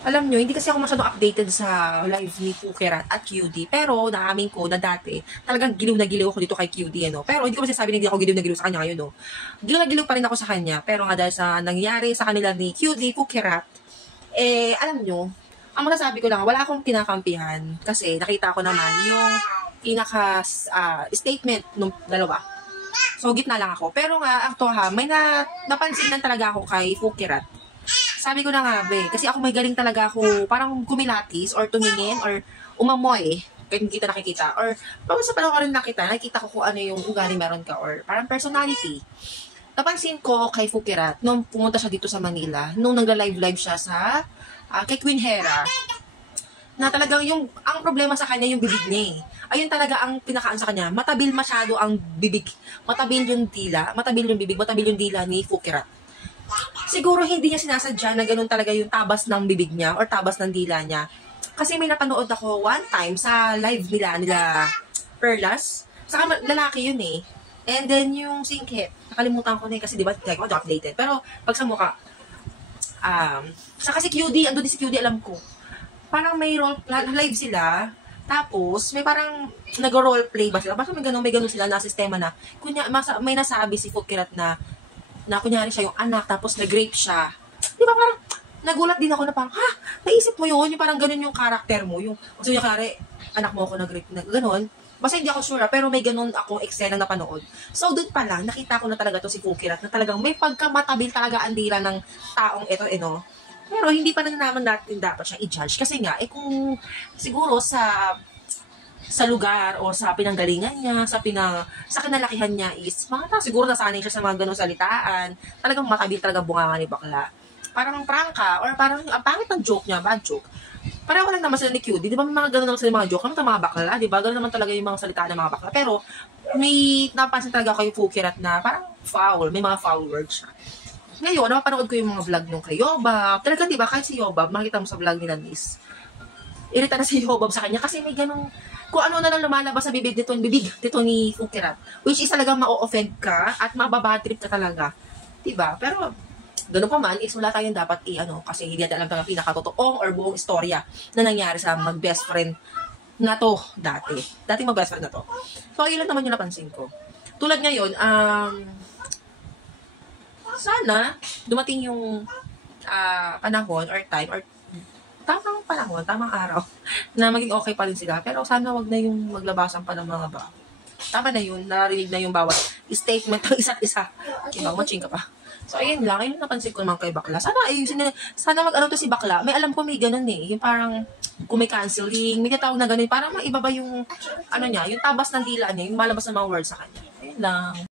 Alam nyo, hindi kasi ako masyadong updated sa live ni Pukerat at QD. Pero naamin ko na dati, talagang giliw na giliw ako dito kay QD. Ano? Pero hindi ko masasabi na hindi ako giliw na giliw sa kanya ngayon. No? Giliw na giliw pa rin ako sa kanya. Pero nga dahil sa nangyari sa kanila ni QD, Pukerat, alam nyo, ang masasabi ko lang, wala akong kinakampihan. Kasi nakita ko naman yung pinaka-statement ng dalawa. So, gitna lang ako. Pero nga, may napansin lang talaga ako kay Pukerat. Sabi ko na nga, kasi ako may galing talaga ako, parang kumilatis, or tumingin, or umamoy, kahit hindi kita nakikita, or parang sa panahon ka rin nakita ko kung ano yung ugali meron ka, or parang personality. Napansin ko kay Pukerat, nung pumunta siya dito sa Manila, nung nagla-live siya sa, kay Queen Hera, na talagang ang problema sa kanya yung bibig niya Ayun talaga ang pinakaan sa kanya, matabil masyado ang bibig, matabil yung dila, matabil yung bibig, matabil yung dila ni Pukerat. Siguro hindi niya sinasadya na ganun talaga yung tabas ng bibig niya or tabas ng dila niya. Kasi may napanood ako one time sa live nila Perlas. Saka lalaki yun And then yung singkit, nakalimutan ko na kasi diba, like, updated. Pero pag sa mukha, saka si QD, andun din si QD alam ko. Parang may live sila, tapos may parang nag-roleplay ba sila? Basta may ganun sila na sistema na, may nasabi si Pukerat na kunyari siya yung anak, tapos nag-rape siya. Di ba parang, nagulat din ako na parang, naisip mo yun, yung parang ganun yung karakter mo, yung, kasi kunyari, anak mo ako nag-rape, na ganun. Basta hindi ako sure, pero may ganun akong eksena na napanood. So, doon pa lang, nakita ko na talaga to si Pukerat, na talagang may pagkamatabil talaga ang dila ng taong ito, Pero hindi pa na naman natin dapat siya i-judge. Kasi nga, kung siguro sa lugar o sa pinanggalingan niya, sa kinalakihan niya is, siguro nasanay siya sa mga ganong salitaan. Talagang matabil talaga bunganga ni bakla. Parang prangka, or parang ang pangit ng joke niya, bad joke. Pareho lang naman sila ni QD. Di ba may mga ganon naman sila mga joke? Ano mga bakla? Di ba? Ganon naman talaga yung mga salitaan ng mga bakla. Pero, may napansin talaga kayo Pukerat na parang foul. May mga foul words siya. Ngayon, napapanood ko yung mga vlog nung kay Yobab. Talaga, di ba? Kahit si Yobab, makikita mo sa vlog nila Nis. Irita na si Yobab sa kanya kasi may ganong kung ano na lang lumalabas sa bibig dito ni Pukerat. Which is talagang ma-offend ka at mababatrip ka talaga. Diba? Pero, gano'n pa man, is wala tayong dapat kasi hindi natin alam talaga pinakatotoong or buong istorya na nangyari sa mag-best friend na to dati. Dating mag-best friend na to. So, ayun lang naman yung napansin ko. Tulad ngayon, sana dumating yung panahon or time or tamang panahon, tamang araw, na maging okay pa rin sila. Pero sana wag na yung maglabasan pa ng mga ba. Tama na yun, narinig na yung bawat statement ng isa't isa. Diba, matching ka pa. So, ayun lang, ayun napansin ko naman kay bakla. Sana mag-ano to si bakla. May alam ko may ganun yung parang, kung may canceling, may tatawag na ganun, parang maibaba yung, yung tabas ng dila niya, yung malabas ng mga words sa kanya. Ayun lang.